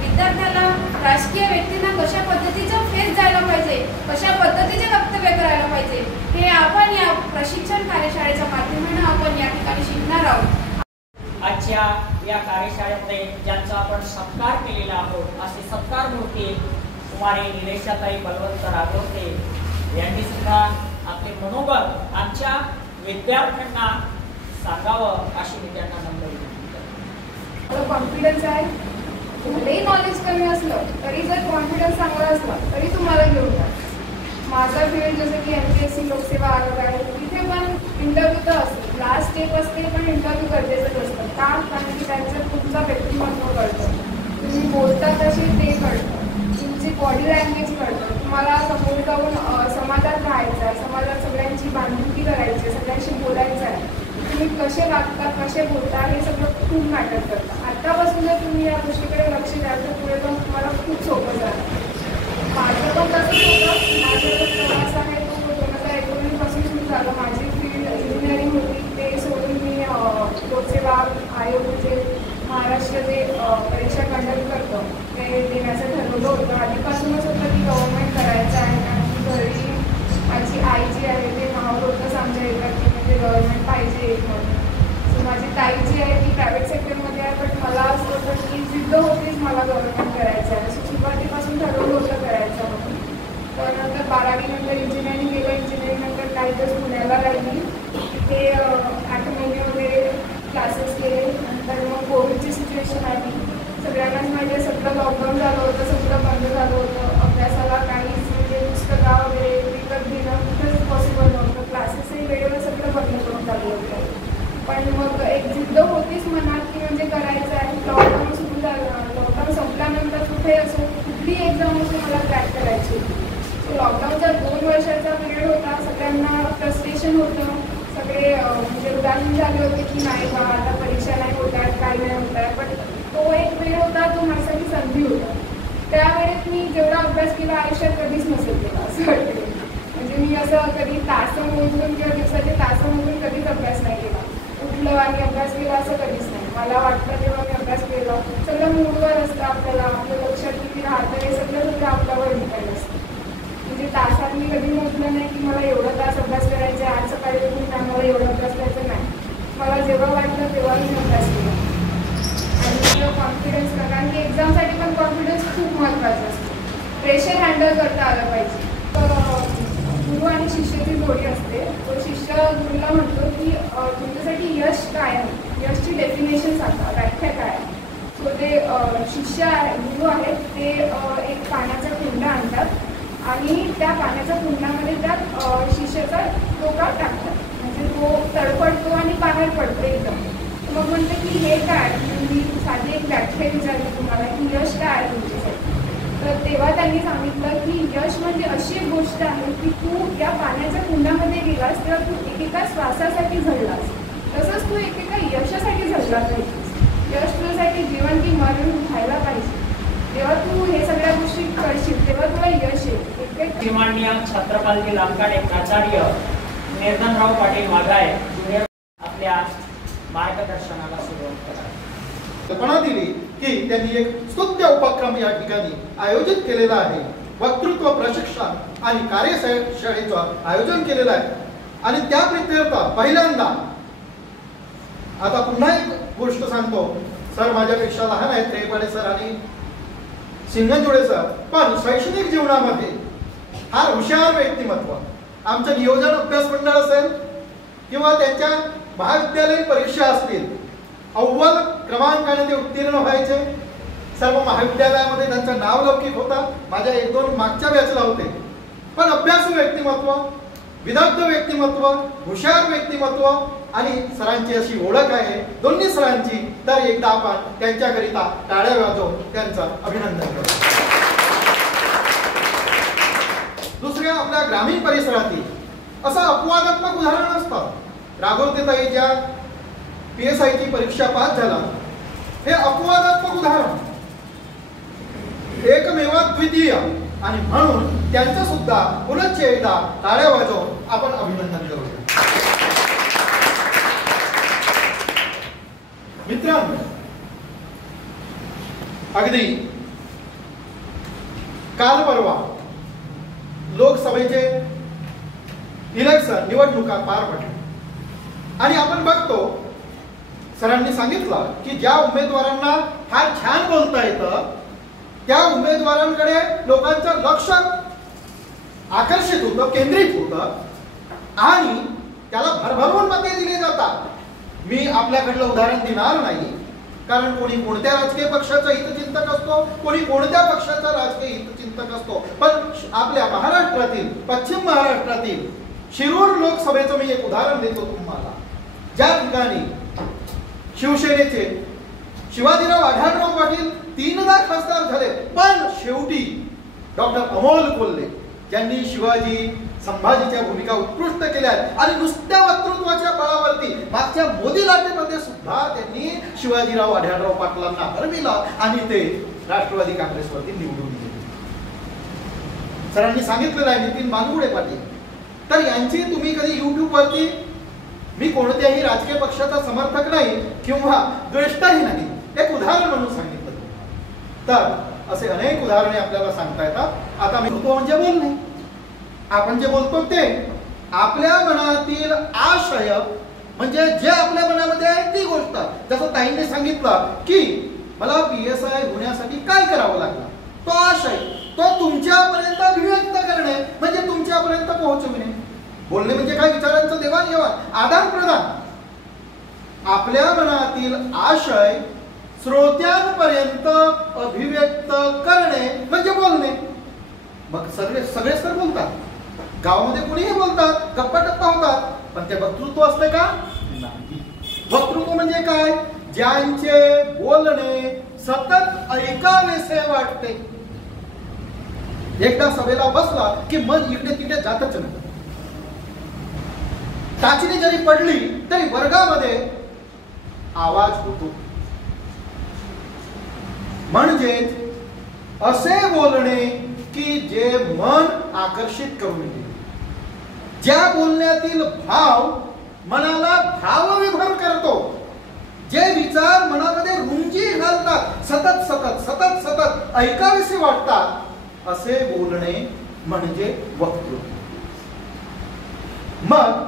विद्यार्थ्याला, राजकीय व्यक्तींना कशा पद्धतीचं फेस जायला पाहिजे, कशा पद्धतीचे वक्तव्य करायला पाहिजे, हे आपण या प्रशिक्षण कार्यशाळेच्या माध्यमातून आपण या ठिकाणी शिकणार आहोत. आजच्या या कार्यशाळेमध्ये ज्यांचा आपण सत्कार केलेला आहोत असे सत्कार मूर्ती कुमारी निलेशाताई बलवंत राजोते यांनी सुद्धा आपले मनोबल आमच्या विद्यार्थ्यांना सांगावं अशी मी त्यांना नम्र विनंती करतो. कॉन्फिडन्स आहे, भलेही नॉलेज कमी असलं तरी जर कॉन्फिडन्स चांगला असला तरी तुम्हाला घेऊन जा. माझा फील्ड जसं की MPSC लोकसेवा आयोग आहे, तिथे पण इंटरव्ह्यू तर असते, लास्ट स्टेप असते, पण इंटरव्ह्यू गरजेचंच असतं. कारण की त्यांचं तुमचं व्यक्तिमत्व कळतं, तुम्ही बोलता कसे ते कळतं, तुमची बॉडी लँग्वेज कळतं, तुम्हाला समोर जाऊन समाजात राहायचं आहे, समाजात सगळ्यांची बांधिलकी करायची आहे, सगळ्यांशी बोलायचं आहे, तुम्ही कसे वागता, कसे बोलता, हे सगळं खूप मॅटर करतं. आत्तापासून जर तुम्ही या गोष्टीकडे लक्ष द्याल तर पुढे जाऊन तुम्हाला खूप सोपं जाईल. माझं पण तसंच होतं. माझा जो प्रवास आहे तो 2019 पासून सुरू झाला. माझी फील्ड इंजिनिअरिंग होती, ते सोडून मी लोकसेवा आयोग म्हणजे महाराष्ट्र जे परीक्षा कंडक्ट करतं ते देण्याचं ठरवलं होतं. आधीपासूनच होतं की गव्हर्नमेंट करायचं आहे. आणि घरी माझी आई जी आहे ते नाव होतंच आमच्या येतात की म्हणजे गव्हर्नमेंट पाहिजे म्हणून. सो माझी ताई जी आहे ती प्रायव्हेट सेक्टरमध्ये आहे, बट मला असं होतं की जिद्द होतीच मला गव्हर्नमेंट करायचं आहे. सो सुरुवातीपासून ठरवलं होतं करायचं म्हणून. तर नंतर 12वी नंतर इंजिनिअरिंग केलं. इंजिनिअरिंग नंतर काही दिवस पुण्याला राहिली, तिथे 8 महिने वगैरे क्लासेस केले. नंतर मग कोविडची सिच्युएशन आली. सगळ्यांनाच माहिती, सगळं लॉकडाऊन झालं होतं, सगळं बंद झालं होतं. अभ्यासाला काहीच म्हणजे पुस्तकं वगैरे विकत घेणं कुठंच पॉसिबल नव्हतं. क्लासेसही वेळेवर सगळं बंद करून चालू होतं. पण मग एक जिद्द होतीच मनात की म्हणजे करायचं आहे. लॉकडाऊन सुरू झालं, लॉकडाऊन संपल्यानंतर कुठे असो कुठली एक्झाम असो मला क्रॅक करायची. सो लॉकडाऊनचा 2 वर्षाचा पिरियड होता. सगळ्यांना फ्रस्ट्रेशन होतं, सगळे म्हणजे उदासीन झाले होते की नाही बा आता परीक्षा नाही होत आहेत, काही नाही होत आहे. पण तो एक वेळ होता, तो माझ्यासाठी संधी होता. त्यावेळेस मी जेवढा अभ्यास केला आयुष्यात कधीच नसेल केला असं वाटतं. म्हणजे मी असं कधी तासं मोजून किंवा दिवसाचे तासं मोजून कधीच अभ्यास नाही केला. उठलं आणि अभ्यास केला असं कधीच नाही. मला वाटतं तेव्हा मी अभ्यास केला. सगळं मूडवर असतं आपल्याला, आपल्या लक्षात किती राहतं हे सगळं आपल्यावर डिपेंड असतं. म्हणजे तासात मी कधी मोजलं नाही की मला एवढा तास अभ्यास करायचा आहे, आज सकाळी उठून मला एवढा अभ्यास करायचा नाही. मला जेव्हा वाटलं तेव्हा मी अभ्यास केला. आणि कॉन्फिडन्स, कारण की एक्झामसाठी पण कॉन्फिडन्स खूप महत्त्वाचा असतो. प्रेशर हँडल करता आलं पाहिजे. गुरु आणि शिष्याची जोडी असते. तो शिष्य गुरुला म्हणतो की तुमच्यासाठी यश काय आहे, यशची डेफिनेशन सांगा, व्याख्या काय आहे. सो ते शिष्य आहे, गुरु आहेत, ते एक पाण्याचा कुंड आणतात आणि त्या पाण्याच्या कुंडामध्ये त्यात शिष्याचा डोका टाकतात. म्हणजे तो तडफडतो आणि बाहेर पडतो एकदम. मग म्हणते की हे काय, मी साधी एक व्याख्या विचारली तुम्हाला की यश काय आहे तुमच्यासाठी. तर तेव्हा त्यांनी सांगितलं की यश म्हणजे अशी एक गोष्ट आहे की तू या पाण्याच्या कुंडामध्ये गेलास तेव्हा तू एकेका श्वासासाठी झडलास, तसंच तू एकेका यशासाठी झडला पाहिजे. यश तुझ्यासाठी जीवन की मरण व्हायला पाहिजे. जेव्हा तू हे सगळ्या गोष्टी करशील तेव्हा तुला यश येईल. माननीय छत्रपती लांकाडे प्राचार्य निर्धनराव पाटील वाघाळे ज्युनियर आपल्या मार्गदर्शनाला सुरुवात करा. कल्पना दिली की त्यांनी एक स्तुत्य उपक्रम या ठिकाणी आयोजित केलेला आहे. वक्तृत्व प्रशिक्षण आणि कार्यशाळेचं आयोजन केलेलं आहे. आणि त्या प्रित्यर्थ पहिल्यांदा आता पुन्हा एक गोष्ट सांगतो. सर माझ्यापेक्षा लहान आहेत, त्रेपाडे सर आणि सिंगनजोडे सर, पण शैक्षणिक जीवनामध्ये फार हुशार व्यक्तिमत्व. आमचं नियोजन अभ्यास मंडळ असेल किंवा त्यांच्या महाविद्यालयीन परीक्षा असतील, अव्वल क्रमांकाने ते उत्तीर्ण व्हायचे. सर्व महाविद्यालयामध्ये त्यांचं नाव लौकिक होता. माझ्या 1-2 मागच्या बॅचला होते. पण अभ्यासू व्यक्तिमत्व, विदग्ध व्यक्तिमत्व, हुशार व्यक्तिमत्व आणि सरांची अशी ओळख आहे, दोन्ही सरांची. तर एकदा आपण त्यांच्याकरिता टाळ्या वाजवून त्यांचं अभिनंदन करू. दुसऱ्या आपल्या ग्रामीण परिसरातील असं अपवादात्मक उदाहरण असतं. राघवतेताई ज्या PSI ची परीक्षा पास झाला, हे अपवादात्मक उदाहरण, एकमेवाद्वितीय, आणि म्हणून त्यांचं सुद्धा पुनश्च एकदा टाळ्या वाजवून आपण अभिनंदन करूया. मित्रांनो, अगदी काल परवा लोकसभेचे इलेक्शन निवडणुका पार पडल्या आणि आपण बघतो सरांनी सांगितलं की ज्या उमेदवारांना फार छान बोलता येतं त्या उमेदवारांकडे लोकांचं लक्ष आकर्षित होतं, केंद्रित होतं आणि त्याला भरभरून मते दिली जातात. मी आपल्याकडलं उदाहरण देणार नाही, कारण कोणी कोणत्या राजकीय पक्षाचा हितचिंतक असतो, कोणी कोणत्या पक्षाचा राजकीय हितचिंतक असतो. पण आपल्या महाराष्ट्रातील, पश्चिम महाराष्ट्रातील शिरूर लोकसभेचं मी एक उदाहरण देतो तुम्हाला, ज्या ठिकाणी शिवसेनेचे शिवाजीराव आढळराव पाटील 3दा खासदार झाले, पण शेवटी डॉक्टर अमोल कोल्हे ज्यांनी शिवाजी संभाजीच्या भूमिका उत्कृष्ट केल्या आणि नुसत्या वक्तृत्वाच्या बळावरती मागच्या मोदी लाटेमध्ये सुद्धा त्यांनी शिवाजीराव आढळराव पाटलांना हरविलं आणि ते राष्ट्रवादी काँग्रेसवरती निवडून गेले. सरांनी सांगितलेलं आहे नितीन बानगुडे पाटील. तर यांची तुम्ही कधी YouTube वरती, मी कोणत्याही राजकीय पक्षाचा समर्थक नाही किंवा द्वेष्टाही नाही, एक उदाहरण म्हणून सांगितलं. तर असे अनेक उदाहरणे आपल्याला सांगता येतात. आता मी म्हणतो म्हणजे बोलणे, आपण जे बोलतो ते आपल्या मनातील आशय, म्हणजे जे आपल्या मनामध्ये आहे ती गोष्ट. जसं ताईंनी सांगितलं की मला PSI होण्यासाठी काय करावं लागलं, तो आशय तो तुमच्यापर्यंत अभिव्यक्त करणे म्हणजे तुमच्यापर्यंत पोहोचविणे. बोलणे म्हणजे काय, विचारांचं देवाणघेवाण, आदान प्रदान. आपल्या मनातील आशय श्रोत्यांपर्यंत अभिव्यक्त करणे म्हणजे बोलणे. मग सगळे सर बोलतात, गावामध्ये कुणीही बोलतात, गप्पा टप्पा होतात, पण ते वक्तृत्व असते का? नाही. वक्तृत्व म्हणजे काय? ज्यांचे बोलणे सतत ऐकावेसे वाटते. एकदा सभेला बसला की मन इकडे तिकडे जातच नाही. टाचणी जरी पडली तरी वर्गामध्ये आवाज होतो. म्हणजेच असे बोलणे की जे मन आकर्षित करून येते, ज्या बोलण्यातील भाव मनाला भावविभोर करतो, जे विचार मनामध्ये रुंजी घालतात, सतत सतत सतत सतत ऐकावेसे वाटतात, असे बोलणे म्हणजे वक्तृत्व. मग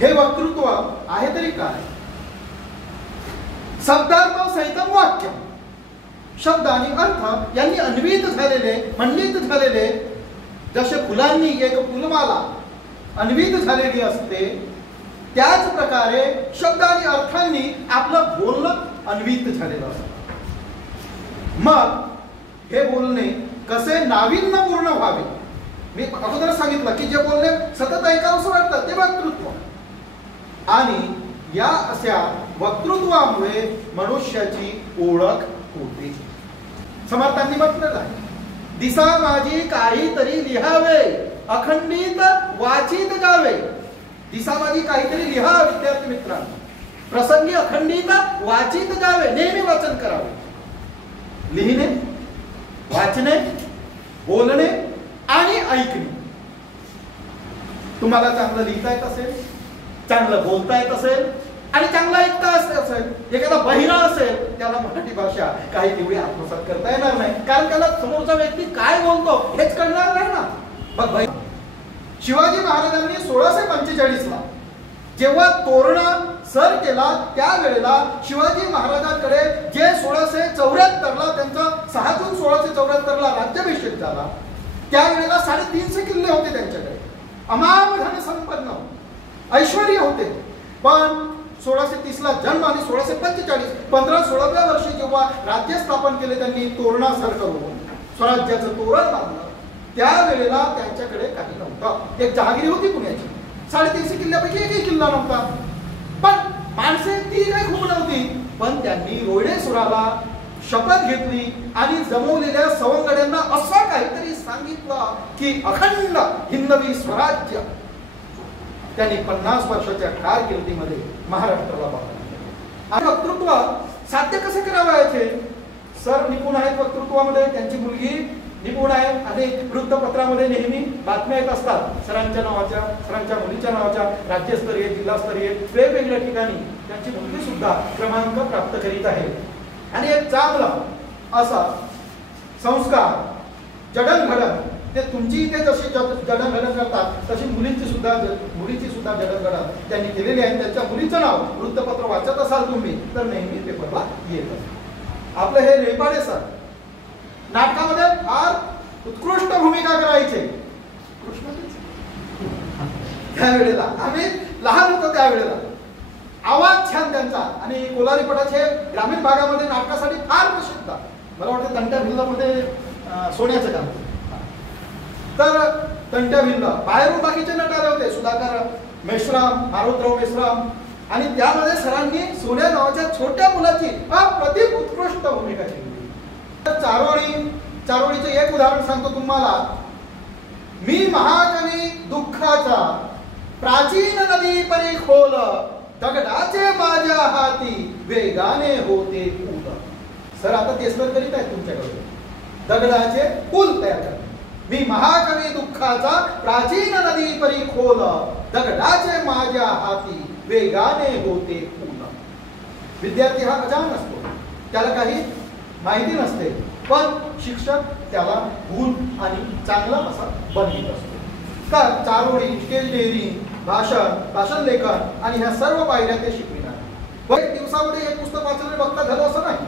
हे वक्तृत्व आहे तरी काय? शब्दार्थ सहितम वाक्य, शब्द आणि अर्थ यांनी अन्वित झालेले, मंडित झालेले, जसे फुलांनी एक फुलमाला अन्वित झालेली असते, त्याच प्रकारे शब्द आणि अर्थांनी आपलं बोलणं अन्वित झालेलं असतं. मग हे बोलणे कसे नाविन्यपूर्ण व्हावे, मी अगोदर सांगितलं की जे बोलणे सतत ऐकावंसं वाटतं ते वक्तृत्व. आणि या अशा वक्तृत्वामुळे मनुष्याची ओळख होते. समर्थांनी म्हटलेलं आहे, दिसा माझी काहीतरी लिहावे, अखंडित वाचित जावे. दिसा माझी काहीतरी लिहा विद्यार्थी मित्रांनो, प्रसंगी अखंडित वाचित जावे, नेहमी वाचन करावे. लिहिणे, वाचणे, बोलणे आणि ऐकणे तुम्हाला चांगलं लिहिता येत असेल, चांगलं बोलता येत असेल आणि चांगला ऐकता असेल, एखादा बहिरा असेल, त्याला मराठी भाषा काही तेवढी आत्मसात करता येणार नाही, कारण त्याला समोरचा व्यक्ती काय बोलतो हेच कळणार नाही ना. मग शिवाजी महाराजांनी 1645ला जेव्हा तोरणा सर केला त्यावेळेला शिवाजी महाराजांकडे जे 1674ला त्यांचा 6 जून 1674ला राज्याभिषेक झाला त्यावेळेला 350 किल्ले होते त्यांच्याकडे, अमाप धनसंपन्न ऐश्वर्य होते. पण 1630ला जन्म आणि 1645 15-16व्या वर्षी जेव्हा राज्य स्थापन केले त्यांनी तोरणा सर करून स्वराज्याचं तोरण बांधलं त्यावेळेला त्यांच्याकडे काही नव्हतं. एक जहागिरी होती पुण्याची, 350 किल्ल्यापैकी एकही किल्ला नव्हता. पण माणसे ती काही खूप नव्हती, पण त्यांनी रोहिडेश्वराला शपथ घेतली आणि जमवलेल्या सवंगड्यांना असं काहीतरी सांगितलं की अखंड हिंदवी स्वराज्य त्यांनी 50 वर्षाच्या कारकिर्दीमध्ये महाराष्ट्राला बांधलं. आणि वक्तृत्व साध्य कसे करावयाचे, सर निपुण आहेत वक्तृत्वामध्ये, त्यांची मुलगी निपुण आहे आणि वृत्तपत्रामध्ये नेहमी बातम्या येत असतात सरांच्या नावाच्या, सरांच्या मुलीच्या नावाच्या, राज्यस्तरीय जिल्हास्तरीय वेगवेगळ्या ठिकाणी त्यांची मुलगी सुद्धा क्रमांक प्राप्त करीत आहे. आणि एक चांगला असा संस्कार जडणघडण ते तुमची इथे जशी जडणघडण करतात तशी मुलीची सुद्धा जडणघडण त्यांनी केलेली आहे. त्यांच्या मुलीचं नाव वृत्तपत्र वाचत असाल तुम्ही तर नेहमी पेपरला येत असतं. आपलं हे रेपाडे सर नाटकामध्ये फार उत्कृष्ट भूमिका करायचे. त्यावेळेला आम्ही लहान होतो त्यावेळेला आवाज छान त्यांचा आणि कोलारी पटाचे ग्रामीण भागामध्ये नाटकासाठी फार प्रसिद्ध. मला वाटतं तंट्या भिल्लामध्ये सोन्याचं काम, तर तंट्या भिल्ला बाहेरून बाकीचे नट आले होते, सुधाकर मेश्राम, मारुतराव मेश्राम, आणि त्यामध्ये सरांनी सोन्या नावाच्या छोट्या मुलाची अप्रतिम उत्कृष्ट भूमिका केली. चारोळीचं एक उदाहरण सांगतो तुम्हाला. मी महाकवी दुःखाचा प्राचीन नदी परी खोल, दगडाचे माझ्या हाती वेगाने होते पूल. सर आता तेच तर करीत आहेत तुमच्याकडे, दगडाचे पूल तयार करतात. मी महाकवी दुःखाचा प्राचीन नदी परी खोल, दगडाचे माझ्या हाती वेगाने होते पूल. विद्यार्थी हा अजान असतो, त्याला काही माहिती नसते, पण शिक्षक त्याला गुण आणि चांगला असा बनवित असतो. तर चारोळी, स्टेज डेअरिंग, भाषण लेखन आणि ह्या सर्व पायऱ्या ते शिकविणार. एक दिवसामध्ये एक पुस्तक वाचले बघता झालं असं नाही.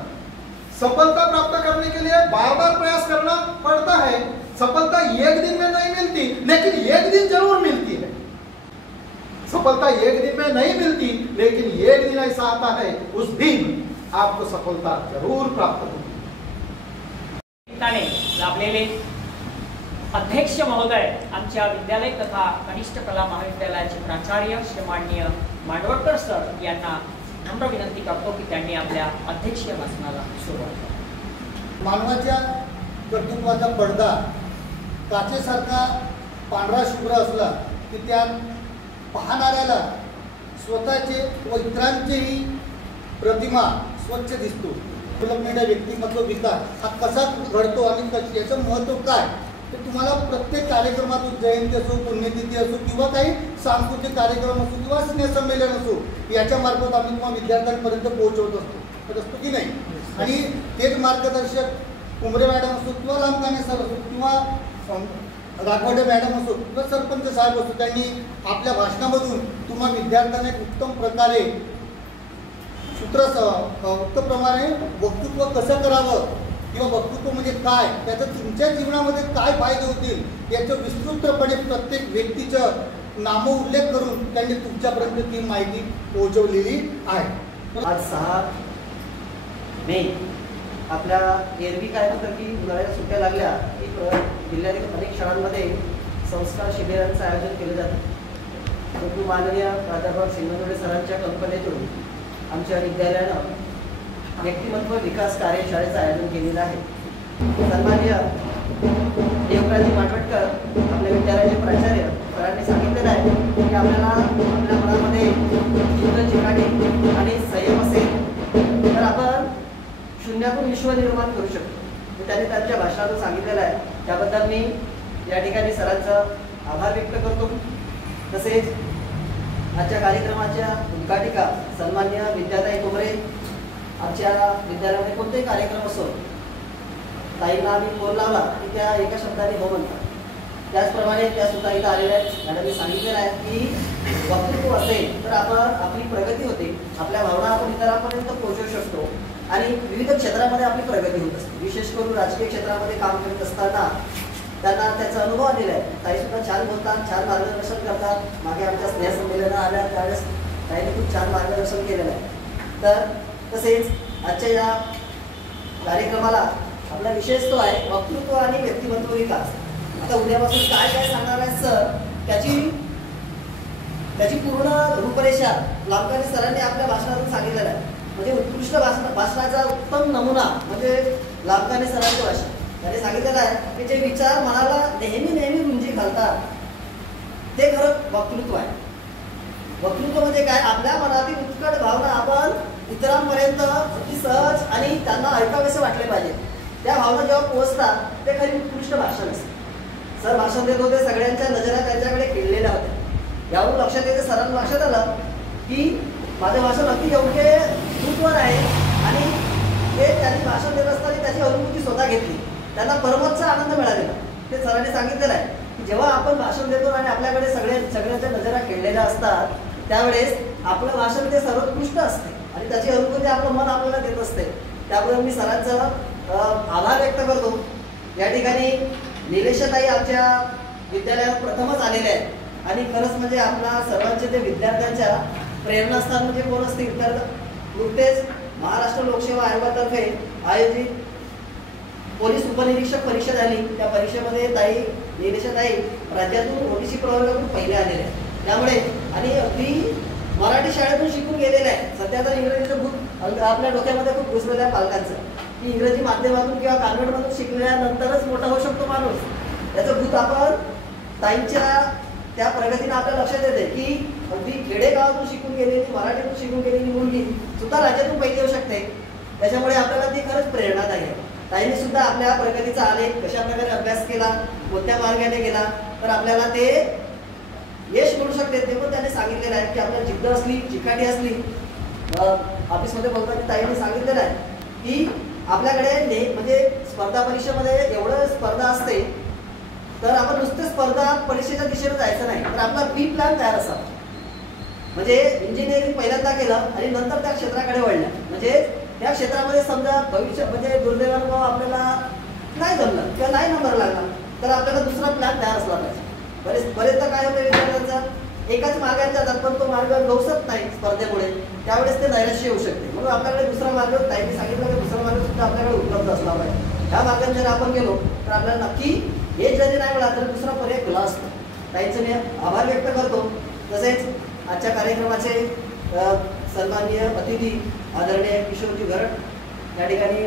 सफलता प्राप्त करने के लिए बार बार प्रयास करना पड़ता है. सफलता एक दिन में नहीं मिलती, लेकिन एक दिन जरूर मिलती है. सफलता एक दिन में नहीं मिलती, लेकिन एक दिन ऐसा आता है उस दिन आपको सफलता जरूर प्राप्त होगी. लाभलेले अध्यक्ष महोदय, आमच्या विद्यालय तथा कनिष्ठ कला महाविद्यालयाचे प्राचार्य श्रीमाननीय मांडवळकर सर यांना नम्र विनंती करतो की त्यांनी आपल्या अध्यक्षीय भाषणाला सुरुवात करावी. मानवाच्या कर्तृत्वाचा पडदा काचेसारखा पांढरा शुभ्र असला की त्यात पाहणाऱ्याला स्वतःचे व इतरांचेही प्रतिमा स्वच्छ दिसतो. डेव्हलपमेंट व्यक्तिमत्व विकास हा कसा घडतो आणि याचं महत्त्व काय ते तुम्हाला प्रत्येक कार्यक्रमातून, जयंती असो, पुण्यतिथी असो किंवा काही सांस्कृतिक कार्यक्रम असो किंवा स्नेहसंमेलन असो, याच्या मार्फत आम्ही तुम्हाला विद्यार्थ्यांपर्यंत पोहोचवत असतो की नाही. आणि तेच मार्गदर्शक कुंभरे मॅडम असो किंवा लांबकाने सर असो किंवा राठोडे मॅडम असो किंवा सरपंच साहेब असो, त्यांनी आपल्या भाषणामधून तुम्हा विद्यार्थ्यांना एक उत्तम प्रकारे उत्तमप्रमाणे वक्तृत्व कसं करावं किंवा वक्तृत्व म्हणजे काय, त्याचा तुमच्या जीवनामध्ये काय फायदे होतील याचं विस्तृतपणे प्रत्येक व्यक्तीचं नामोल्लेख करून त्यांनी तुमच्यापर्यंत ती माहिती पोहोचवलेली आहे. आज 6 मे आपल्या एरवी काय होतं की उन्हाळ्याच्या सुट्ट्या लागल्या की जिल्ह्यातील अनेक शाळांमध्ये संस्कार शिबिरांचं आयोजन केलं जातं. परंतु माननीय प्राध्यापक सिंगनोडे सरांच्या कल्पनेतून आमच्या विद्यालयानं व्यक्तिमत्व विकास कार्यशाळेचं आयोजन केलेलं आहे. सन्माननीय देवकाळजी माटवटकर आपल्या विद्यालयाचे प्राचार्य सरांनी सांगितलेलं आहे की आपल्याला आपल्या मनामध्ये जिद्द चिकाटी आणि संयम असेल तर आपण शून्यातून विश्व निर्माण करू शकतो. त्यांनी त्यांच्या भाषणातून सांगितलेलं आहे. त्याबद्दल मी या ठिकाणी सरांचा आभार व्यक्त करतो. तसेच आजच्या कार्यक्रमाच्या उद्घाटिका सन्मान्य विद्याताई तोमरे, आमच्या विद्यालयामध्ये कोणतेही कार्यक्रम असो ताईंना आम्ही फोन लावला की त्या एका शब्दाने हो म्हणतात. त्याचप्रमाणे त्या सुद्धा इथं आलेल्या आहेत. मॅडमनी सांगितलेलं आहे की वक्तृत्व असेल तर आपण आपली प्रगती होते, आपल्या भावना आपण इतरांपर्यंत पोहोचवू शकतो आणि विविध क्षेत्रामध्ये आपली प्रगती होत असते. विशेष करून राजकीय क्षेत्रामध्ये काम करत असताना त्यांना त्याचा अनुभव आलेला आहे. ताई सुद्धा छान बोलतात, छान मार्गदर्शन करतात. मागे आमच्या स्नेहसंमेलनं आल्या त्यावेळेस ताईने खूप छान मार्गदर्शन केलेलं आहे. तर तसेच आजच्या या कार्यक्रमाला आपला विशेष तो आहे वक्तृत्व आणि व्यक्तिमत्व विकास. आता उद्यापासून काय काय सांगणार आहे सर त्याची पूर्ण रूपरेषा लांबकानी सरांनी आपल्या भाषणातून सांगितलेलं आहे. म्हणजे उत्कृष्ट भाषणाचा उत्तम नमुना म्हणजे लांबकानी सरांची भाषा. त्यांनी सांगितलेलं आहे की जे विचार मनाला नेहमी रुंजी घालतात ते खरं वक्तृत्व आहे. वक्तृत्व म्हणजे काय, आपल्या मनातील उत्कट भावना आपण इतरांपर्यंत अगदी सहज आणि त्यांना ऐकावेसे वाटले पाहिजे. त्या भावना जेव्हा पोहोचतात ते खरी उत्कृष्ट भाषण असते. सर भाषण देत होते, सगळ्यांच्या नजरा त्यांच्याकडे खिळलेल्या होत्या. यावरून लक्षात येते, सरांना लक्षात आलं की माझं भाषण अगदी योग्य दूतवर आहे आणि ते त्यांनी भाषण देत असताना त्याची अनुभूती स्वतः घेतली. त्यांना परमोच्च आनंद मिळालेला. ते सरांनी सांगितलेलं आहे की जेव्हा आपण भाषण देतो आणि आपल्याकडे सगळ्यांच्या नजरा खेळलेल्या असतात त्यावेळेस आपलं भाषण ते सर्वोत्कृष्ट असते आणि त्याची अनुभूती आपलं मन आपल्याला देत असते. त्यामुळे मी सरांचा आभार व्यक्त करतो. या ठिकाणी निलेशताई आमच्या विद्यालयात प्रथमच आलेल्या आहेत आणि खरंच म्हणजे आपला सर्वांचे ते विद्यार्थ्यांच्या प्रेरणास्थान म्हणजे कोण असतील तर नुकतेच महाराष्ट्र लोकसेवा आयोगातर्फे आयोजित पोलीस उपनिरीक्षक परीक्षा झाली. त्या परीक्षेमध्ये ताई निलेशताई राज्यातून ओबीसी प्रवर्गातून पहिले आलेले आहेत. त्यामुळे आणि अगदी मराठी शाळेतून शिकून गेलेले आहे. सध्या तर इंग्रजीचं भूत आपल्या डोक्यामध्ये खूप घुसलेलं आहे पालकांचं की इंग्रजी माध्यमातून किंवा कानडमधून शिकल्यानंतरच मोठा होऊ शकतो माणूस. त्याचं भूत आपण ताईंच्या त्या प्रगतीने आपल्या लक्षात येते की अगदी खेडेगावातून शिकून गेलेली मराठीतून शिकून गेलेली मुलगी सुद्धा राज्यातून पहिली येऊ शकते. त्याच्यामुळे आपल्याला ती खरंच प्रेरणादायी आहे. ताईने सुद्धा आपल्या प्रगतीचा आलेख कशा प्रकारे अभ्यास केला, कोणत्या मार्गाने गेला तर आपल्याला ते यश मिळू शकते ते पण त्याने सांगितलेलं आहे की आपल्याला जिद्द असली, चिकाटी असली. ऑफिसमध्ये बोलताना ताईने सांगितलेलं आहे की आपल्याकडे म्हणजे स्पर्धा परीक्षेमध्ये एवढं स्पर्धा असते तर आपण नुसते स्पर्धा परीक्षेच्या दिशेने जायचं नाही तर आपला बी प्लॅन तयार असावा. म्हणजे इंजिनिअरिंग पहिल्यांदा केलं आणि नंतर त्या क्षेत्राकडे वळलं म्हणजे त्या क्षेत्रामध्ये समजा भविष्य म्हणजे दुर्दैवानं आपल्याला नाही जमलं किंवा नाही नंबर लागला तर आपल्याला दुसरा प्लॅन तयार असला पाहिजे. बरेचदा काय होतं विद्यार्थ्यांचा एकाच मार्गाने जातात पण तो मार्ग गवसत नाही स्पर्धेमुळे, त्यावेळेस ते नैराश्य येऊ शकते. म्हणून आपल्याकडे दुसरा मार्ग ताईंनी सांगितलं की दुसरा मार्ग सुद्धा आपल्याकडे उपलब्ध असला पाहिजे. ह्या मार्गाने जर आपण गेलो तर आपल्याला नक्की हे जरी नाही मिळाला तर दुसरा पर्याय खुला असतो. ताईंचे मी आभार व्यक्त करतो. तसेच आजच्या कार्यक्रमाचे सन्माननीय अतिथी आदरणीय किशोरजी घरट या ठिकाणी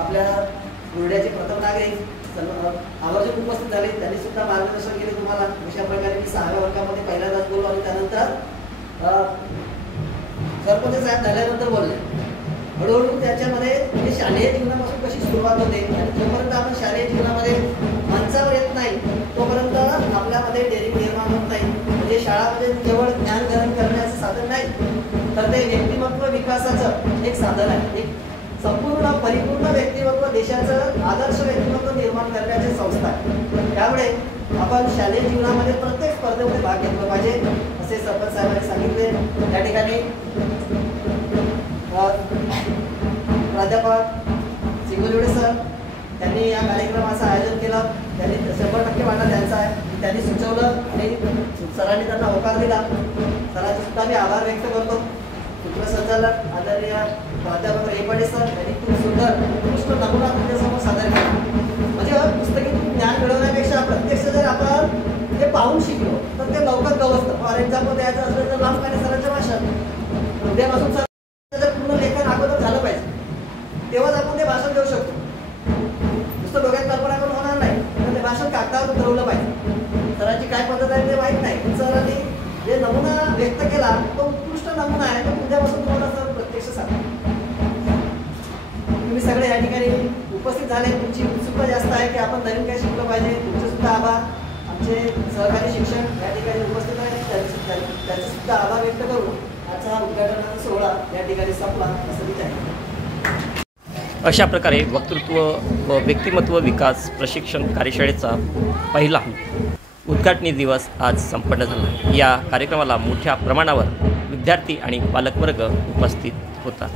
आपल्या बुलढाण्याचे प्रथम नागरिक आवर्जून उपस्थित झाले. त्यांनी सुद्धा मार्गदर्शन केले तुम्हाला. अशा प्रकारे मी 6व्या वर्गामध्ये पहिल्यांदाच बोललो आणि त्यानंतर सरपंच साहेब झाल्यानंतर बोलले. हळूहळू त्याच्यामध्ये म्हणजे शालेय जीवनापासून कशी सुरुवात होते आणि जोपर्यंत आपण शालेय जीवनामध्ये मंचावर येत नाही तोपर्यंत आपल्यामध्ये डेअरिंग निर्माण होत नाही. म्हणजे शाळा म्हणजे केवळ ज्ञान ग्रहण करण्याचं साधन नाही तर ते व्यक्तिमत्व विकासाचं एक साधन आहे. एक संपूर्ण परिपूर्ण व्यक्तिमत्व देशाचं आदर्श व्यक्तिमत्व निर्माण करण्याची संस्था आहे. त्यामुळे आपण शालेय जीवनामध्ये प्रत्येक स्पर्धेमध्ये भाग घेतला पाहिजे असे सरपंच साहेबांनी सांगितले. त्या ठिकाणी प्राध्यापक सिंगोलिवडे सर त्यांनी या कार्यक्रमाचं आयोजन केलं. त्यांनी 100% वाटा त्यांचा आहे. त्यांनी सुचवलं आणि सरांनी त्यांना होकार दिला. सरांचे सुद्धा मी आभार व्यक्त करतो. सूत्रसंचालक आदरणीय प्राध्यापक रेपाडे सर यांनी खूप सुंदर उत्कृष्ट नमुना तुमच्यासमोर सादर केला. म्हणजे पुस्तकी ज्ञान मिळवण्यापेक्षा प्रत्यक्ष जर आपण ते पाहून शिकलो तर ते लवकर गवसतं. फॉर एक्झाम्पल द्यायचं असलं तर लांबकानी सरांचं भाषण उद्यापासून सर त्याचं पूर्ण लेखन अगोदर झालं पाहिजे तेव्हाच आपण ते भाषण देऊ शकतो. नुसतं डोक्यात कल्पना करून होणार नाही तर ते भाषण कागदावर उतरवलं पाहिजे. सरांची काय पद्धत आहे ते माहीत नाही. सरांनी जे नमुना व्यक्त केला तो उत्कृष्ट नमुना आहे. तो उद्यापासून तुम्हाला सर प्रत्यक्ष सांगा. तुम्ही सगळे या ठिकाणी उपस्थित झाले. तुमची उत्सुकता जास्त आहे की आपण नवीन काय शिकलं पाहिजे. तुमचे सुद्धा आभार. आमचे सहकारी शिक्षक या ठिकाणी उपस्थित आहेत, त्यांचे सुद्धा आभार व्यक्त करून आजचा हा उद्घाटनाचा सोहळा या ठिकाणी संपला असं मी जाहीर. अशा प्रकारे वक्तृत्व व व्यक्तिमत्व विकास प्रशिक्षण कार्यशाळेचा पहिला उद्घाटनी दिवस आज संपन्न झाला. या कार्यक्रमाला मोठ्या प्रमाणावर विद्यार्थी आणि पालकवर्ग उपस्थित होता.